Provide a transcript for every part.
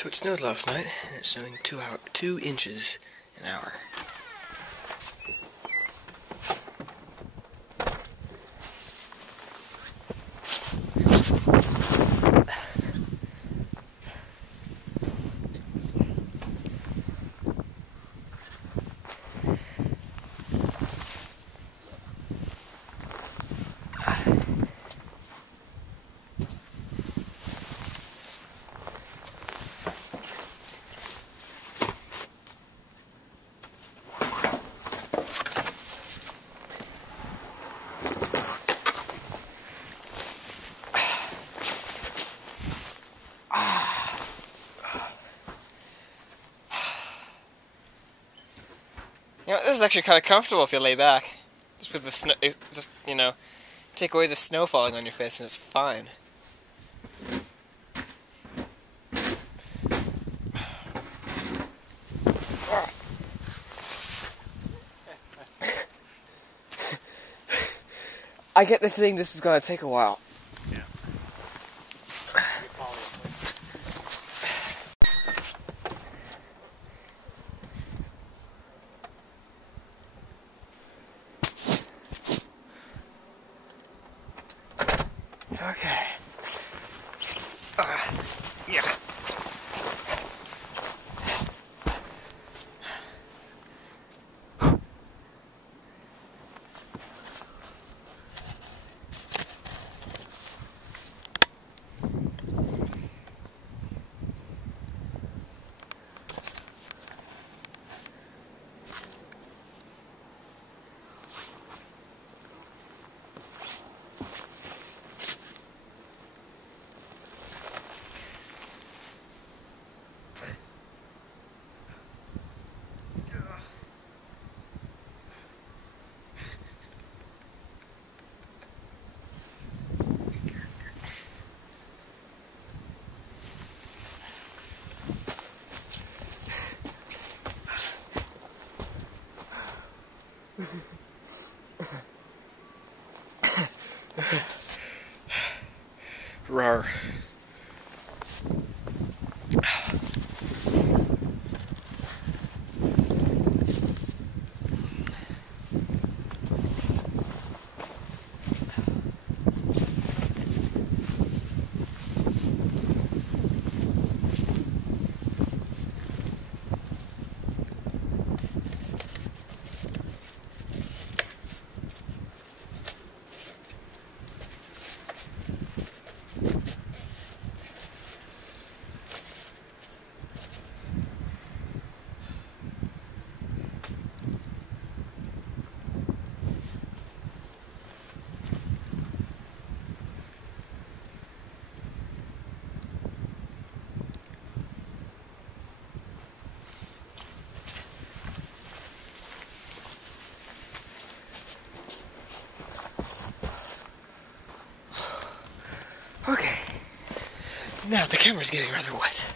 So it snowed last night, and it's snowing 2 inches an hour. You know, this is actually kind of comfortable if you lay back. Just with the snow, you know, take away the snow falling on your face and it's fine. I get the feeling this is going to take a while. Yeah. Okay. Yeah. Rawr. Okay, now the camera's getting rather wet.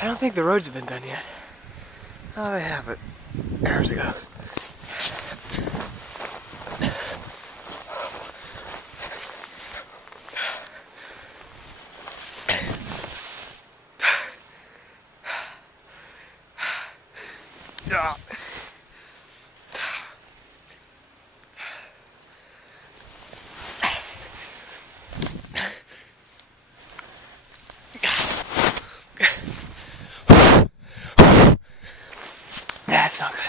I don't think the roads have been done yet. Oh, they have, but hours ago. That's not good.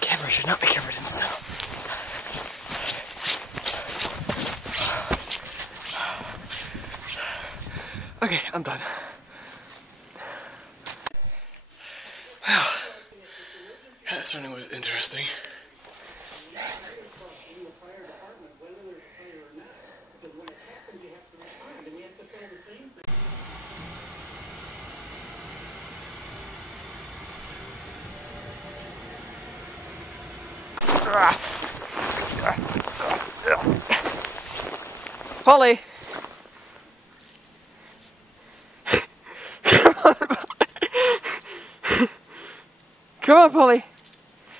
Camera should not be covered in snow. Okay, I'm done. Well, that certainly was interesting. Polly! Come on, Polly!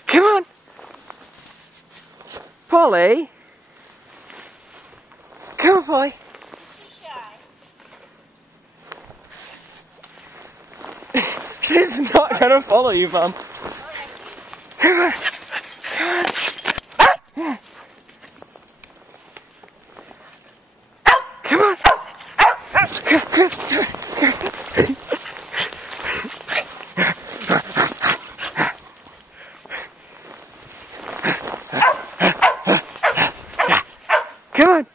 Come on, Polly! Come on! Polly! Come on, Polly! She's shy. She's not gonna follow you, Mum. Come on! Come on! Ah! Come on! Come on!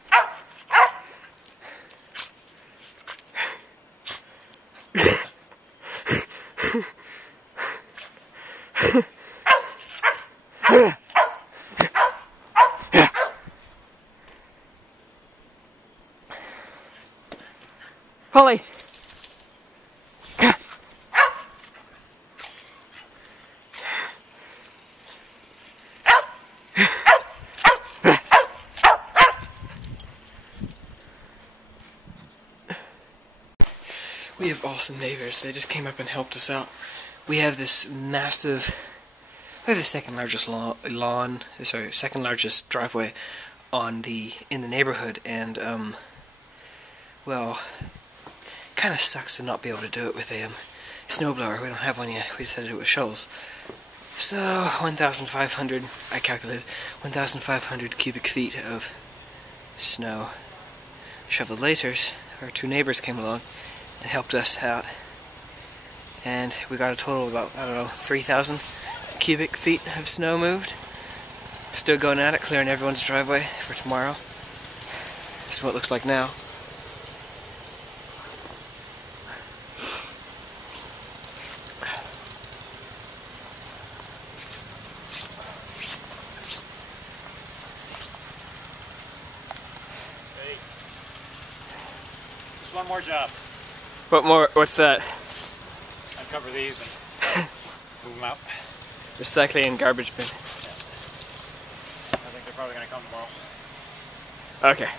Polly! We have awesome neighbors. They just came up and helped us out. We have this massive... We have the second largest second largest driveway in the neighborhood, and well, kind of sucks to not be able to do it with a snowblower. We don't have one yet. We just had to do it with shovels. So 1,500. I calculated 1,500 cubic feet of snow shoveled later. Our two neighbors came along and helped us out, and we got a total of about, I don't know, 3,000 cubic feet of snow moved. Still going at it, clearing everyone's driveway for tomorrow. This is what it looks like now. Hey, just one more job. What more? What's that? Uncover these and move them out. Recycling and garbage bin. Yeah. I think they're probably going to come tomorrow. Okay.